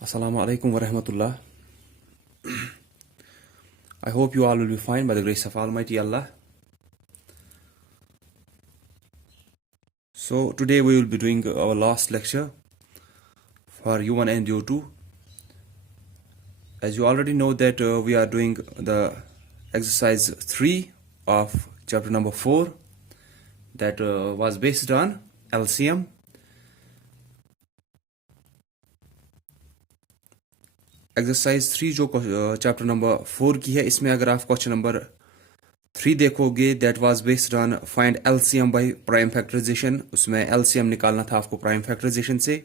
Assalamu alaikum wa rahmatullah. I hope you all will be fine by the grace of Almighty Allah. So today we will be doing our last lecture for U1 and U2. As you already know that we are doing the exercise 3 of chapter number 4 that was based on LCM. Exercise 3 जो chapter number 4 की है, इसमें अगर आप question number 3 देखोगे that was based on find LCM by prime factorization. उसमें LCM निकालना था आपको प्राइम फैक्टराइजेशन से।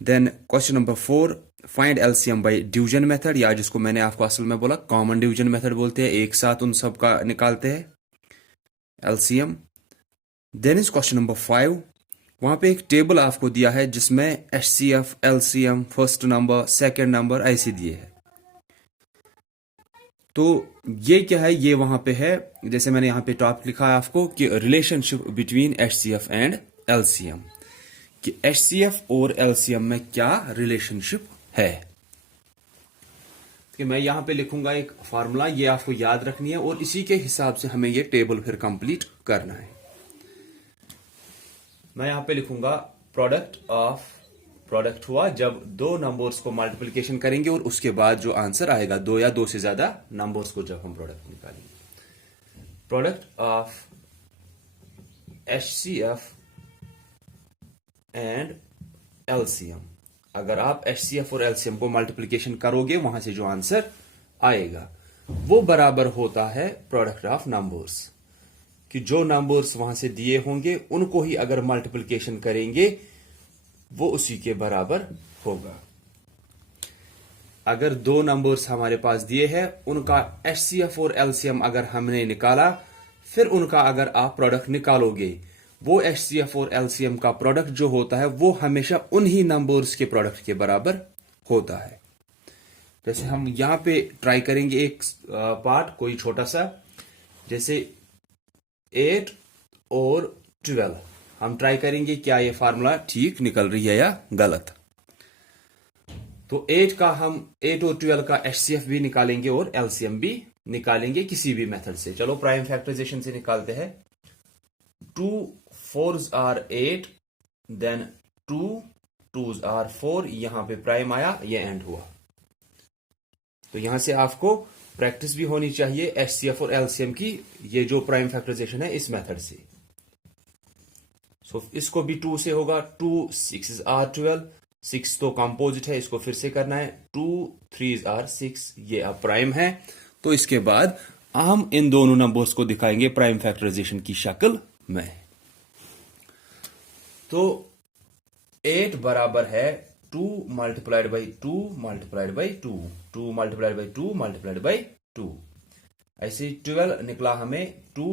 Then question number 4 find LCM by division method, या जिसको मैंने आपको असल में बोला कॉमन डिवीजन मेथड बोलते हैं, एक साथ उन सब का निकालते हैं LCM. Then is question number 5, वहां पे एक टेबल आपको दिया है जिसमें HCF, LCM, first number, second number ऐसे दिए हैं। तो ये क्या है, ये वहां पे है, जैसे मैंने यहां पे टॉपिक लिखा है आपको कि relationship between HCF and LCM, कि एचसीएफ और एलसीएम में क्या रिलेशनशिप है। कि मैं यहां पे लिखूंगा एक फार्मूला, ये आपको याद रखनी है और इसी के हिसाब से हमें ये टेबल फिर कंप्लीट करना है। मैं यहां पे लिखूंगा प्रोडक्ट हुआ जब दो नंबर्स को मल्टीप्लिकेशन करेंगे और उसके बाद जो आंसर आएगा, दो या दो से ज्यादा नंबर्स को जब हम प्रोडक्ट निकालेंगे। Product of HCF and LCM, अगर आप एचसीएफ और एलसीएम को मल्टीप्लिकेशन करोगे, वहां से जो आंसर आएगा वो बराबर होता है प्रोडक्ट ऑफ नंबर्स, कि जो नंबर्स वहां से दिए होंगे उनको ही अगर मल्टीप्लिकेशन करेंगे वो उसी के बराबर होगा। अगर दो नंबर्स हमारे पास दिए हैं, उनका एचसीएफ और एलसीएम अगर हमने निकाला, फिर उनका अगर आप प्रोडक्ट निकालोगे, वो एचसीएफ और एलसीएम का प्रोडक्ट जो होता है वो हमेशा उन्हीं नंबर्स के प्रोडक्ट के बराबर होता है। जैसे हम यहां पे ट्राई करेंगे एक पार्ट, कोई छोटा सा, जैसे 8 और 12, हम ट्राई करेंगे क्या ये फार्मूला ठीक निकल रही है या गलत। तो 8 और 12 का एचसीएफ भी निकालेंगे और एलसीएम भी निकालेंगे किसी भी मेथड से। चलो प्राइम फैक्टराइजेशन से निकालते हैं। 2 4s are 8, then 2 2s are 4, यहां पे प्राइम आया, ये एंड हुआ। तो यहां से आपको प्रैक्टिस भी होनी चाहिए एचसीएफ और एलसीएम की, ये जो प्राइम फैक्टराइजेशन है इस मेथड से। इसको भी 2 से होगा। 2 6s are 12, 6 तो कंपोजिट है, इसको फिर से करना है। 2 3s are 6, ये अब प्राइम है। तो इसके बाद हम इन दोनों नंबर्स को दिखाएंगे प्राइम फैक्टराइजेशन की शक्ल में। तो 8 बराबर है 2 multiplied by 2 multiplied by 2, 2 multiplied by 2 multiplied by 2। ऐसे 12 निकला हमें 2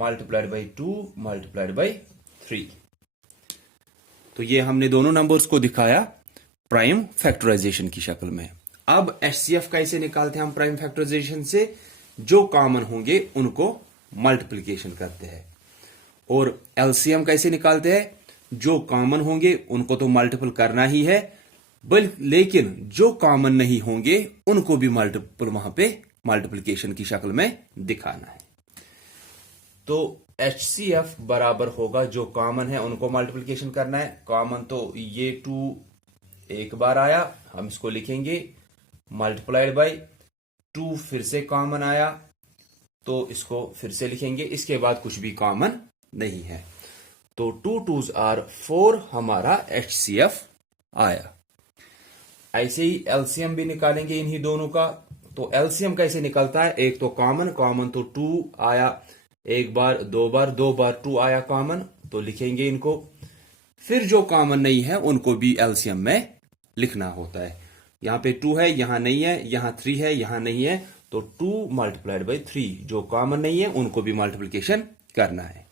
मल्टीप्लाइड बाई 2 मल्टीप्लाइड बाई 3। तो ये हमने दोनों नंबर्स को दिखाया प्राइम फैक्टराइजेशन की शक्ल में। अब एचसीएफ कैसे निकालते हैं हम प्राइम फैक्टराइजेशन से, जो कॉमन होंगे उनको मल्टीप्लिकेशन करते हैं। और एलसीएम कैसे निकालते हैं, जो कॉमन होंगे उनको तो मल्टीपल करना ही है, लेकिन जो कॉमन नहीं होंगे उनको भी मल्टीपल वहां पे मल्टीप्लिकेशन की शक्ल में दिखाना है। तो एचसीएफ बराबर होगा, जो कॉमन है उनको मल्टीप्लिकेशन करना है। कॉमन तो ये 2 एक बार आया, हम इसको लिखेंगे मल्टीप्लाइड बाई 2, फिर से कॉमन आया तो इसको फिर से लिखेंगे, इसके बाद कुछ भी कॉमन नहीं है। तो 2 2s are 4 हमारा एचसीएफ आया। ऐसे ही एलसीएम भी निकालेंगे इन्हीं दोनों का। तो एलसीएम कैसे निकलता है, एक तो कॉमन तो 2 आया, एक बार, दो बार 2 आया कॉमन, तो लिखेंगे इनको। फिर जो कॉमन नहीं है उनको भी एलसीएम में लिखना होता है। यहां पे 2 है, यहां नहीं है, यहां 3 है, यहां नहीं है, तो 2 मल्टीप्लाइड बाई 3, जो कॉमन नहीं है उनको भी मल्टीप्लिकेशन करना है।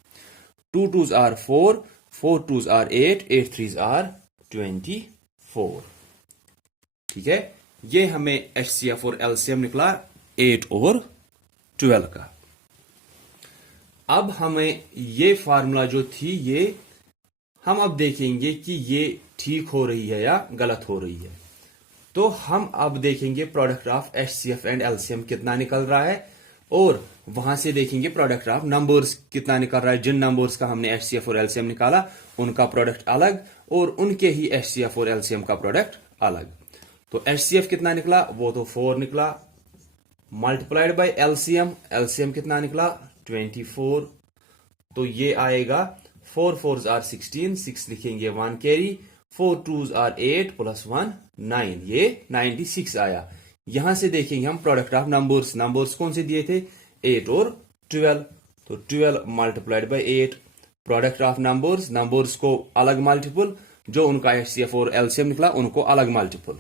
2 2s are 4, 4 2s are 8, 8 3s are 24। ठीक है, ये हमें एचसीएफ और एलसीएम निकला 8 और 12 का। अब हमें ये फार्मूला जो थी, ये हम अब देखेंगे कि ये ठीक हो रही है या गलत हो रही है। तो हम अब देखेंगे product of HCF and LCM कितना निकल रहा है, और वहां से देखेंगे प्रोडक्ट ऑफ नंबर्स कितना निकल रहा है। जिन नंबर्स का हमने HCF और LCM निकाला उनका प्रोडक्ट अलग, और उनके ही HCF और LCM का प्रोडक्ट अलग। तो HCF कितना निकला, वो तो 4 निकला, मल्टीप्लाइड बाय LCM, LCM कितना निकला 24। तो ये आएगा 4 4s are 16, 6 लिखेंगे 1 कैरी, 4 2s are 8 प्लस 1 9, ये 96 आया। यहां से देखेंगे हम प्रोडक्ट ऑफ नंबर्स, नंबर्स कौन से दिए थे 8 और 12, तो 12 multiplied by 8, product of numbers, numbers को अलग मल्टीपल, जो उनका HCF और LCM निकला उनको अलग मल्टीपल।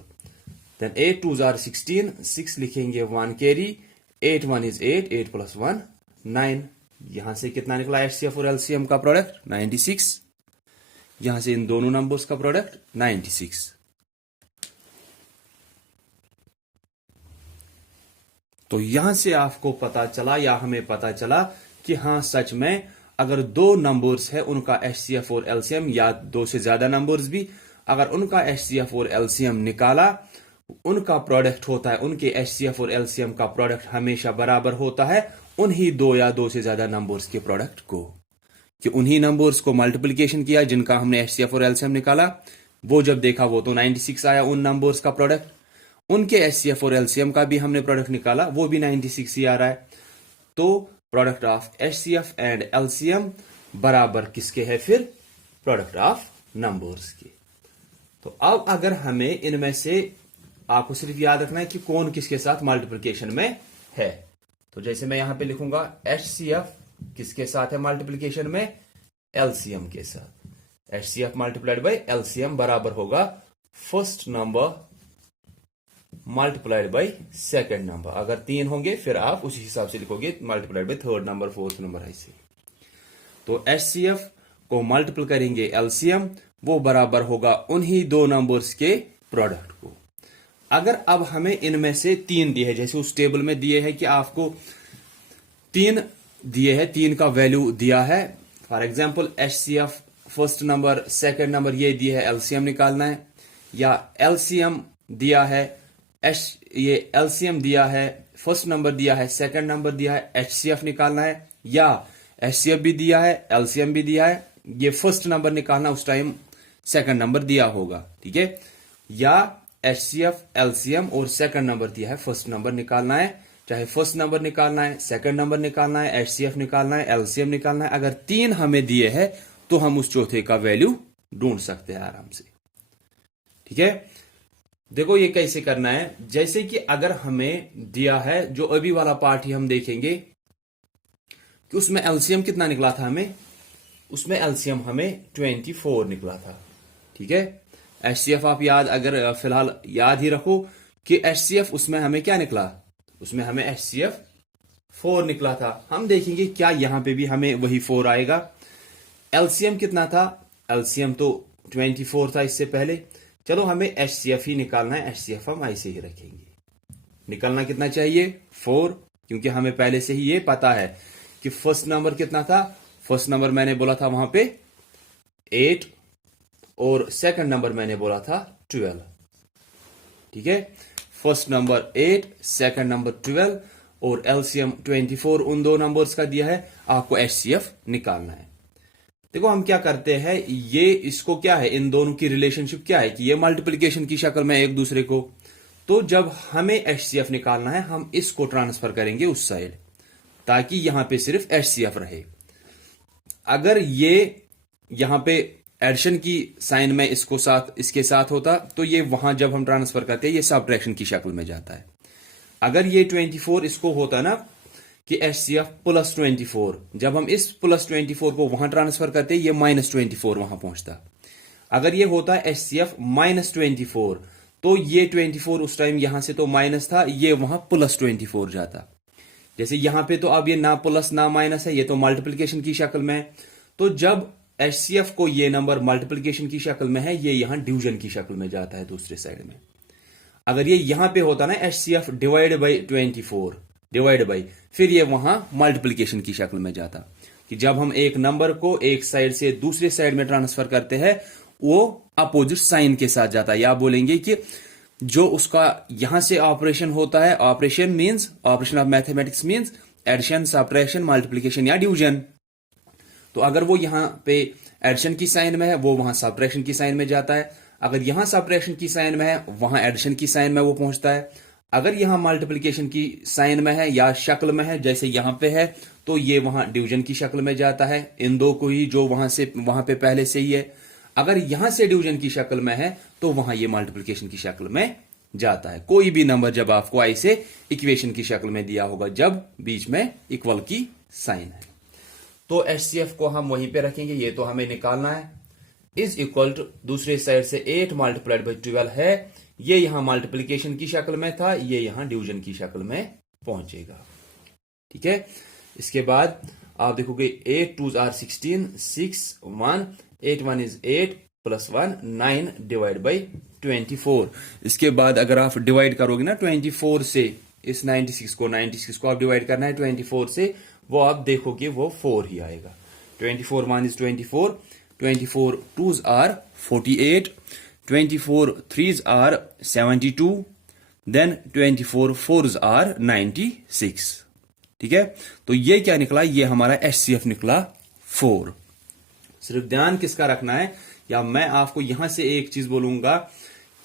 देन 8 2s are 16, 6 लिखेंगे 1 कैरी, 8 1 is 8, 8 प्लस 1 9। यहां से कितना निकला HCF और LCM का प्रोडक्ट 96, यहां से इन दोनों नंबर्स का प्रोडक्ट 96। तो यहां से आपको पता चला या हमें पता चला कि हां सच में अगर दो नंबर्स है उनका HCF और LCM, या दो से ज्यादा नंबर्स भी, अगर उनका HCF और LCM निकाला, उनका प्रोडक्ट होता है, उनके HCF और LCM का प्रोडक्ट हमेशा बराबर होता है उन्हीं दो या दो से ज्यादा नंबर्स के प्रोडक्ट को, कि उन्हीं नंबर्स को मल्टीप्लिकेशन किया जिनका हमने HCF और LCM निकाला, वो जब देखा वो तो 96 आया उन नंबर्स का प्रोडक्ट, उनके HCF और LCM का भी हमने प्रोडक्ट निकाला वो भी 96 ही आ रहा है। तो product of HCF and LCM बराबर किसके है फिर, प्रोडक्ट ऑफ नंबर्स के। तो अब अगर हमें इनमें से, आपको सिर्फ याद रखना है कि कौन किसके साथ मल्टीप्लिकेशन में है। तो जैसे मैं यहां पे लिखूंगा HCF किसके साथ है मल्टीप्लिकेशन में, LCM के साथ। HCF मल्टीप्लाइड बाय LCM बराबर होगा first number multiplied by second number. अगर 3 होंगे फिर आप उसी हिसाब से लिखोगे multiplied by third number, fourth number, ऐसे। तो HCF को मल्टीपल करेंगे LCM, वो बराबर होगा उन्हीं दो नंबर्स के प्रोडक्ट को। अगर अब हमें इनमें से 3 दिए है, जैसे उस टेबल में दिए है कि आपको 3 दिए है, 3 का वैल्यू दिया है, for example HCF first number, second number ये दिए है, LCM निकालना है, या LCM दिया है, ये LCM दिया है, फर्स्ट नंबर दिया है, सेकंड नंबर दिया है, HCF निकालना है, या HCF भी दिया है, LCM भी दिया है, ये फर्स्ट नंबर निकालना, उस टाइम सेकंड नंबर दिया होगा, ठीक है, या HCF LCM और सेकंड नंबर दिया है, फर्स्ट नंबर निकालना है, चाहे फर्स्ट नंबर निकालना है, सेकंड नंबर निकालना है, HCF निकालना है, LCM निकालना है। अगर 3 हमें दिए है तो हम उस चौथे का वैल्यू ढूंढ सकते हैं आराम से, ठीक है। देखो ये कैसे करना है, जैसे कि अगर हमें दिया है, जो अभी वाला पार्ट ही हम देखेंगे कि उसमें LCM कितना निकला था हमें, उसमें LCM हमें 24 निकला था, ठीक है। HCF आप याद, अगर फिलहाल याद ही रखो कि HCF उसमें हमें क्या निकला, उसमें हमें HCF 4 निकला था। हम देखेंगे क्या यहां पे भी हमें वही 4 आएगा। LCM कितना था, LCM तो 24 था इससे पहले। चलो हमें HCF ही निकालना है, HCF हम ऐसे ही रखेंगे। निकलना कितना चाहिए 4, क्योंकि हमें पहले से ही ये पता है कि फर्स्ट नंबर कितना था, फर्स्ट नंबर मैंने बोला था वहां पे 8 और सेकंड नंबर मैंने बोला था 12, ठीक है। फर्स्ट नंबर 8, सेकंड नंबर 12 और LCM 24 उन दो नंबर्स का दिया है, आपको HCF निकालना है। देखो हम क्या करते हैं, ये इसको क्या है, इन दोनों की रिलेशनशिप क्या है कि ये मल्टीप्लिकेशन की शक्ल में एक दूसरे को, तो जब हमें HCF निकालना है हम इसको ट्रांसफर करेंगे उस साइड, ताकि यहां पे सिर्फ HCF रहे। अगर ये यहां पे एडिशन की साइन में इसको साथ इसके साथ होता तो ये वहां जब हम ट्रांसफर करते हैं ये सब्ट्रैक्शन की शक्ल में जाता है। अगर ये 24 इसको होता ना कि HCF प्लस 24, जब हम इस प्लस 24 को वहां ट्रांसफर करते ये माइनस 24 वहां पहुंचता। अगर ये होता HCF माइनस 24 तो ये 24 उस टाइम यहां से तो माइनस था, ये वहां प्लस 24 जाता। जैसे यहां पे तो अब ये ना प्लस ना माइनस है, ये तो मल्टीप्लिकेशन की शक्ल में है। तो जब HCF को ये नंबर मल्टीप्लिकेशन की शक्ल में है, ये यहां डिवीजन की शक्ल में जाता है दूसरे साइड में। अगर ये यहां पे होता ना HCF divide by 24 divide by, फिर ये वहां मल्टीप्लिकेशन की शक्ल में जाता, कि जब हम एक नंबर को एक साइड से दूसरे साइड में ट्रांसफर करते हैं वो अपोजिट साइन के साथ जाता है, या बोलेंगे कि जो उसका यहां से ऑपरेशन होता है, operation of mathematics means addition, subtraction, multiplication या डिवीजन। तो अगर वो यहां पे एडिशन की साइन में है, वो वहां सब्ट्रैक्शन की साइन में जाता है। अगर यहां सब्ट्रैक्शन की साइन में है, वहां एडिशन की साइन में वो पहुंचता है। अगर यहां मल्टीप्लिकेशन की साइन में है या शक्ल में है, जैसे यहां पे है, तो ये वहां डिवीजन की शक्ल में जाता है, इन दो को ही जो वहां पे पहले से ही है। अगर यहां से डिवीजन की शक्ल में है, तो वहां ये मल्टीप्लिकेशन की शक्ल में जाता है। कोई भी नंबर जब आपको ऐसे इक्वेशन की शक्ल में दिया होगा, जब बीच में इक्वल की साइन है, तो HCF को हम वहीं पे रखेंगे। ये तो हमें निकालना है। इज इक्वल टू दूसरे साइड से 8 मल्टीप्लाइड बाई 12 है। ये यहां मल्टीप्लिकेशन की शक्ल में था, ये यहां डिवीजन की शक्ल में पहुंचेगा। ठीक है। इसके बाद आप देखोगे 8 2s are 16, 6 1, 8 1 is 8 plus 1 9 divide by 24। इसके बाद अगर आप डिवाइड करोगे ना 24 से, इस 96 को आप डिवाइड करना है 24 से, वो आप देखोगे वो 4 ही आएगा। 24 1 is 24, 24 2s are 48, 24 3s are 72, then 24 4s are 96। ठीक है। तो ये क्या निकला, ये हमारा HCF निकला 4। सिर्फ ध्यान किसका रखना है, या मैं आपको यहां से एक चीज बोलूंगा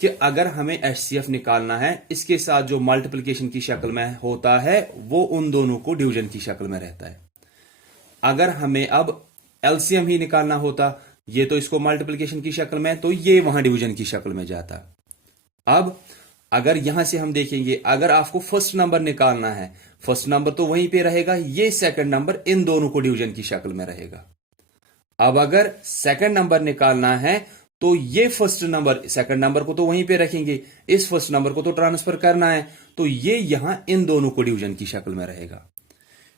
कि अगर हमें HCF निकालना है, इसके साथ जो मल्टीप्लिकेशन की शक्ल में होता है वो उन दोनों को डिवीजन की शक्ल में रहता है। अगर हमें अब LCM ही निकालना होता, ये तो इसको मल्टीप्लिकेशन की शक्ल में, तो ये वहां डिवीजन की शक्ल में जाता। अब अगर यहां से हम देखेंगे, अगर आपको फर्स्ट नंबर निकालना है, फर्स्ट नंबर तो वहीं पे रहेगा, ये सेकंड नंबर इन दोनों को डिवीजन की शक्ल में रहेगा। अब अगर सेकंड नंबर निकालना है, तो ये फर्स्ट नंबर, सेकंड नंबर को तो वहीं पे रखेंगे, इस फर्स्ट नंबर को तो ट्रांसफर करना है, तो ये यहां इन दोनों को डिवीजन की शक्ल में रहेगा।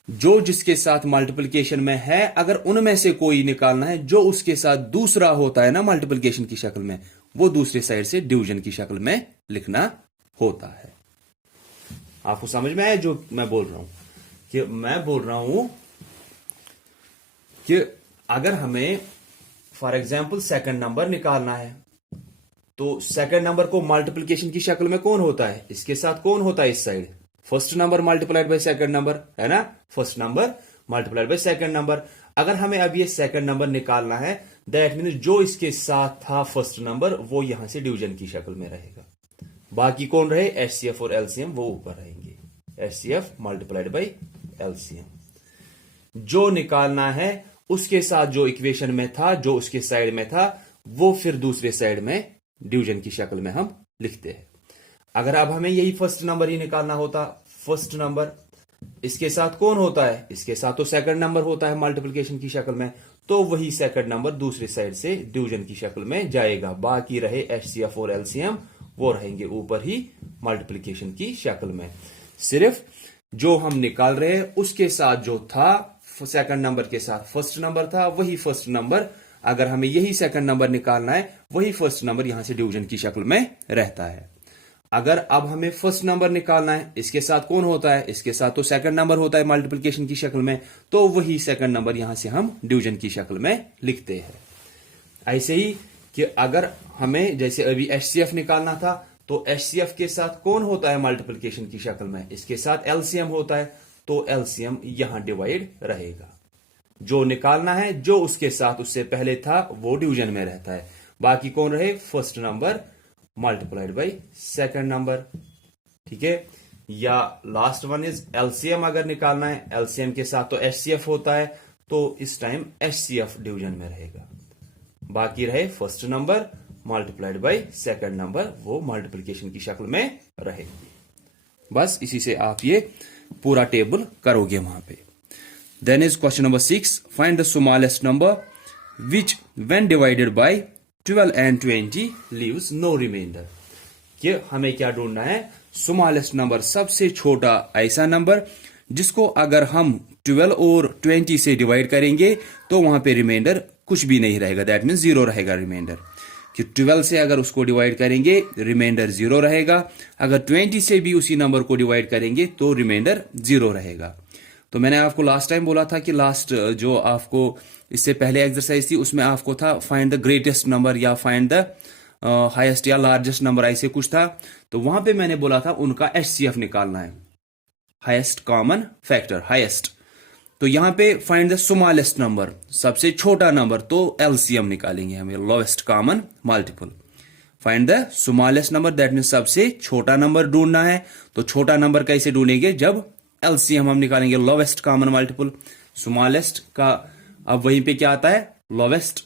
जो जिसके साथ मल्टीप्लिकेशन में है, अगर उनमें से कोई निकालना है, जो उसके साथ दूसरा होता है ना मल्टीप्लिकेशन की शक्ल में, वो दूसरे साइड से डिवीजन की शक्ल में लिखना होता है। आपको समझ में आया जो मैं बोल रहा हूं? कि मैं बोल रहा हूं कि अगर हमें फॉर एग्जाम्पल सेकंड नंबर निकालना है, तो सेकंड नंबर को मल्टीप्लिकेशन की शक्ल में कौन होता है, इसके साथ कौन होता है, इस side first number multiplied by second number, है ना, first number multiplied by second number. अगर हमें अब ये सेकंड नंबर निकालना है, दैट मीन्स जो इसके साथ था फर्स्ट नंबर, वो यहां से डिवीजन की शक्ल में रहेगा। बाकी कौन रहे, HCF और LCM, वो ऊपर रहेंगे। HCF multiplied by LCM। जो निकालना है उसके साथ जो इक्वेशन में था, जो उसके साइड में था, वो फिर दूसरे साइड में डिवीजन की शक्ल में हम लिखते हैं। अगर अब हमें यही फर्स्ट नंबर ही निकालना होता, फर्स्ट नंबर इसके साथ कौन होता है, इसके साथ तो सेकंड नंबर होता है मल्टीप्लिकेशन की शक्ल में, तो वही सेकंड नंबर दूसरी साइड से डिवीजन की शक्ल में जाएगा। बाकी रहे HCF और LCM, वो रहेंगे ऊपर ही मल्टीप्लिकेशन की शक्ल में। सिर्फ जो हम निकाल रहे हैं उसके साथ जो था सेकंड नंबर के साथ फर्स्ट नंबर था, वही फर्स्ट नंबर, अगर हमें यही सेकंड नंबर निकालना है, वही फर्स्ट नंबर यहां से डिवीजन की शक्ल में रहता है। अगर अब हमें फर्स्ट नंबर निकालना है, इसके साथ कौन होता है, इसके साथ तो सेकंड नंबर होता है मल्टीप्लिकेशन की शक्ल में, तो वही सेकंड नंबर यहां से हम डिवीजन की शक्ल में लिखते हैं। ऐसे ही कि अगर हमें जैसे अभी HCF निकालना था, तो HCF के साथ कौन होता है मल्टीप्लिकेशन की शक्ल में, इसके साथ LCM होता है, तो LCM यहां डिवाइड रहेगा। जो निकालना है, जो उसके साथ उससे पहले था, वो डिवीजन में रहता है। बाकी कौन रहे, first number multiplied by second number. ठीक है। या लास्ट वन इज LCM। अगर निकालना है, LCM के साथ तो HCF होता है, तो इस टाइम HCF डिवीजन में रहेगा। बाकी रहे first number multiplied by second number, वो मल्टीप्लिकेशन की शक्ल में रहेगी। बस इसी से आप ये पूरा टेबल करोगे वहां पे। Then is question number 6, find the smallest number which when divided by 12 and 20 leaves no remainder. कि हमें क्या ढूंढना है, स्मॉलेस्ट नंबर, सबसे छोटा ऐसा नंबर जिसको अगर हम 12 और 20 से डिवाइड करेंगे तो वहां पे रिमाइंडर कुछ भी नहीं रहेगा, दैट मीन्स 0 रहेगा रिमाइंडर। कि 12 से अगर उसको डिवाइड करेंगे रिमाइंडर 0 रहेगा, अगर 20 से भी उसी नंबर को डिवाइड करेंगे तो रिमाइंडर 0 रहेगा। तो मैंने आपको लास्ट टाइम बोला था कि लास्ट जो आपको इससे पहले एक्सरसाइज थी, उसमें आपको था फाइंड द ग्रेटेस्ट नंबर या फाइंड द हाईएस्ट या लार्जेस्ट नंबर ऐसे कुछ था, तो वहां पे मैंने बोला था उनका HCF निकालना है, हाईएस्ट कॉमन फैक्टर, हाईएस्ट। तो यहां पे फाइंड द स्मॉलेस्ट नंबर, सबसे छोटा नंबर, तो LCM निकालेंगे हमें, lowest common multiple. Find the smallest number, that mean सबसे छोटा नंबर ढूंढना है। तो छोटा नंबर कैसे ढूंढेंगे, जब LCM हम निकालेंगे, लोएस्ट कॉमन मल्टीपल। स्मॉलेस्ट का अब वहीं पे क्या आता है, लोवेस्ट।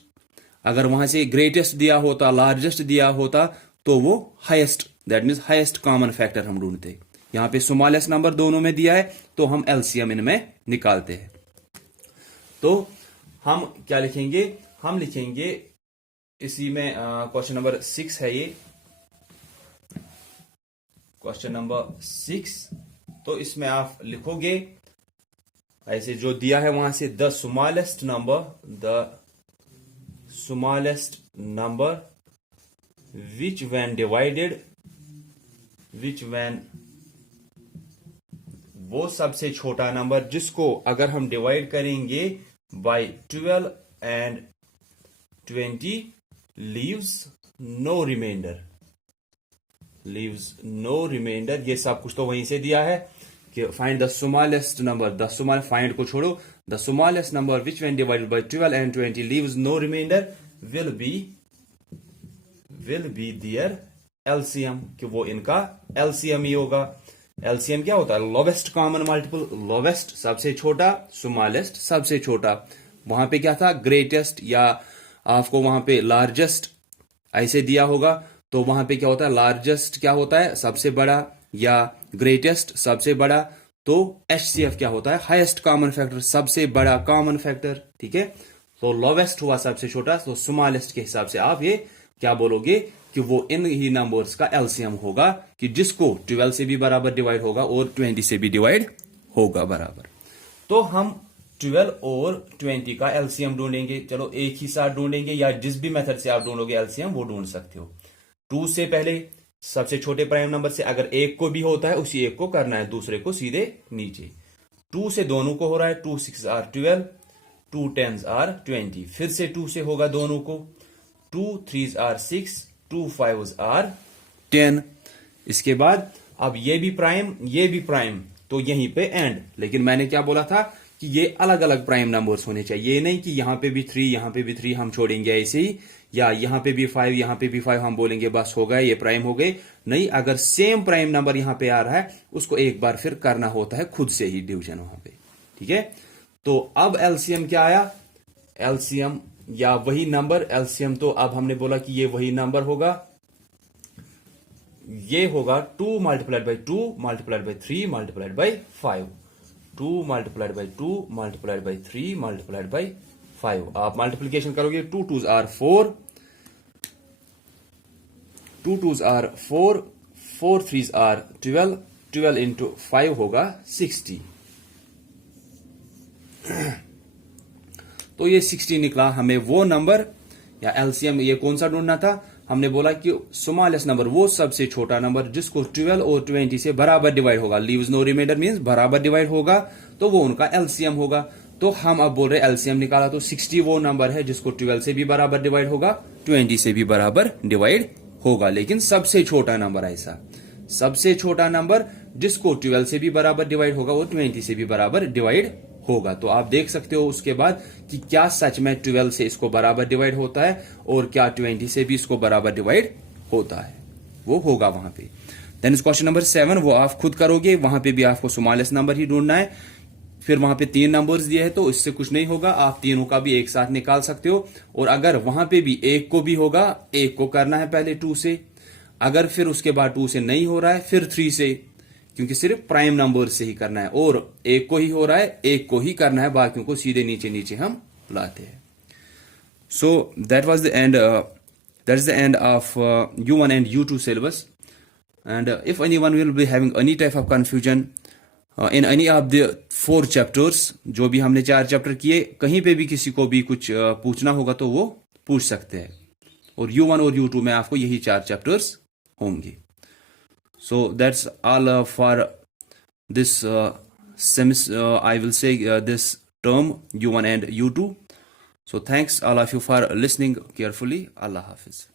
अगर वहां से ग्रेटेस्ट दिया होता, लार्जेस्ट दिया होता, तो वो highest, that means highest common factor हम ढूंढते। यहां पे स्मॉलेस्ट नंबर दोनों में दिया है, तो हम LCM इनमें निकालते हैं। तो हम क्या लिखेंगे, हम लिखेंगे इसी में क्वेश्चन नंबर 6 है ये, क्वेश्चन नंबर 6। तो इसमें आप लिखोगे ऐसे जो दिया है वहां से, the smallest number which when divided, वो सबसे छोटा नंबर जिसको अगर हम डिवाइड करेंगे bye 12 and 20 leaves no remainder। ये सब कुछ तो वहीं से दिया है कि find the smallest number, the small, find को छोड़ो, the smallest number which when divided by 12 and 20 leaves no remainder will be there LCM, कि वो इनका LCM ही होगा। LCM क्या होता है, लोवेस्ट कॉमन मल्टीपल, लोवेस्ट सबसे छोटा, स्मॉलेस्ट सबसे छोटा। वहां पे क्या था, ग्रेटेस्ट या आपको वहां पे लार्जेस्ट ऐसे दिया होगा, तो वहां पे क्या होता है, लार्जेस्ट क्या होता है, सबसे बड़ा, या ग्रेटेस्ट सबसे बड़ा। तो HCF क्या होता है, हाईएस्ट कॉमन फैक्टर, सबसे बड़ा कॉमन फैक्टर। ठीक है, तो लोवेस्ट हुआ सबसे छोटा, तो स्मॉलेस्ट के हिसाब से आप ये क्या बोलोगे कि वो इन ही नंबर्स का LCM होगा, कि जिसको 12 से भी बराबर डिवाइड होगा और 20 से भी डिवाइड होगा बराबर। तो हम 12 और 20 का LCM ढूंढेंगे। चलो एक ही साथ ढूंढेंगे, या जिस भी मेथड से आप ढूंढोगे LCM वो ढूंढ सकते हो। 2 से पहले सबसे छोटे प्राइम नंबर से अगर एक को भी होता है, उसी एक को करना है, दूसरे को सीधे नीचे। 2 से दोनों को हो रहा है, 2 6 आर 12, 2 10 आर 20। फिर से 2 से होगा दोनों को, 2 3 आर 6, 2 5 आर 10। इसके बाद अब ये भी प्राइम, तो यहीं पे एंड। लेकिन मैंने क्या बोला था कि ये अलग अलग प्राइम नंबर्स होने चाहिए, ये नहीं कि यहां पे भी 3 यहां पे भी 3 हम छोड़ेंगे ऐसे ही, या यहां पे भी 5 यहां पे भी 5 हम बोलेंगे बस हो गए ये प्राइम हो गए। नहीं, अगर सेम प्राइम नंबर यहां पे आ रहा है, उसको एक बार फिर करना होता है खुद से ही डिवीजन वहां पे। ठीक है, तो अब LCM क्या आया, LCM या वही नंबर LCM, तो अब हमने बोला कि ये वही नंबर होगा, ये होगा 2 multiplied by 2 multiplied by 3 multiplied by 5, 2 multiplied by 2 multiplied by 3 multiplied by 5। आप मल्टीप्लीकेशन करोगे, 2 2s are 4, 2 2s are 4, 4 3s are 12, 12 into 5 होगा 60। तो ये 60 निकला हमें वो नंबर, या LCM ये कौन सा ढूंढना था, हमने बोला कि स्मॉलेस्ट नंबर वो सबसे छोटा नंबर जिसको 12 और 20 से बराबर डिवाइड होगा, लीव्स नो रिमाइंडर मींस बराबर डिवाइड होगा, तो वो उनका LCM होगा। तो हम अब बोल रहे LCM निकाला, तो 60 वो नंबर है जिसको 12 से भी बराबर डिवाइड होगा, 20 से भी बराबर डिवाइड होगा। लेकिन सबसे छोटा नंबर ऐसा, सबसे छोटा नंबर जिसको 12 से भी बराबर डिवाइड होगा और 20 से भी बराबर डिवाइड होगा। तो आप देख सकते हो उसके बाद कि क्या सच में 12 से इसको बराबर डिवाइड होता है और क्या 20 से भी इसको बराबर डिवाइड होता है, वो होगा वहां पे। देन इस क्वेश्चन नंबर 7 वो आप खुद करोगे, वहां पे भी आपको स्मॉलेस्ट नंबर ही ढूंढना है। फिर वहां पे 3 नंबर्स दिए हैं, तो इससे कुछ नहीं होगा, आप तीनों का भी एक साथ निकाल सकते हो। और अगर वहां पे भी एक को भी होगा, एक को करना है पहले 2 से, अगर फिर उसके बाद 2 से नहीं हो रहा है, फिर 3 से, क्योंकि सिर्फ प्राइम नंबर से ही करना है, और एक को ही हो रहा है, एक को ही करना है, बाकियों को सीधे नीचे नीचे हम लाते हैं। So that was the end, that is the end of U1 and U2 syllabus. And if anyone will be having any type of confusion in any of the 4 chapters, जो भी हमने 4 चैप्टर किए, कहीं पे भी किसी को भी कुछ पूछना होगा तो वो पूछ सकते हैं। और U1 और U2 में आपको यही 4 चैप्टर्स होंगे। So that's all for this semester, I will say this term U1 and U2. So thanks all of you for listening carefully. Allah Hafiz.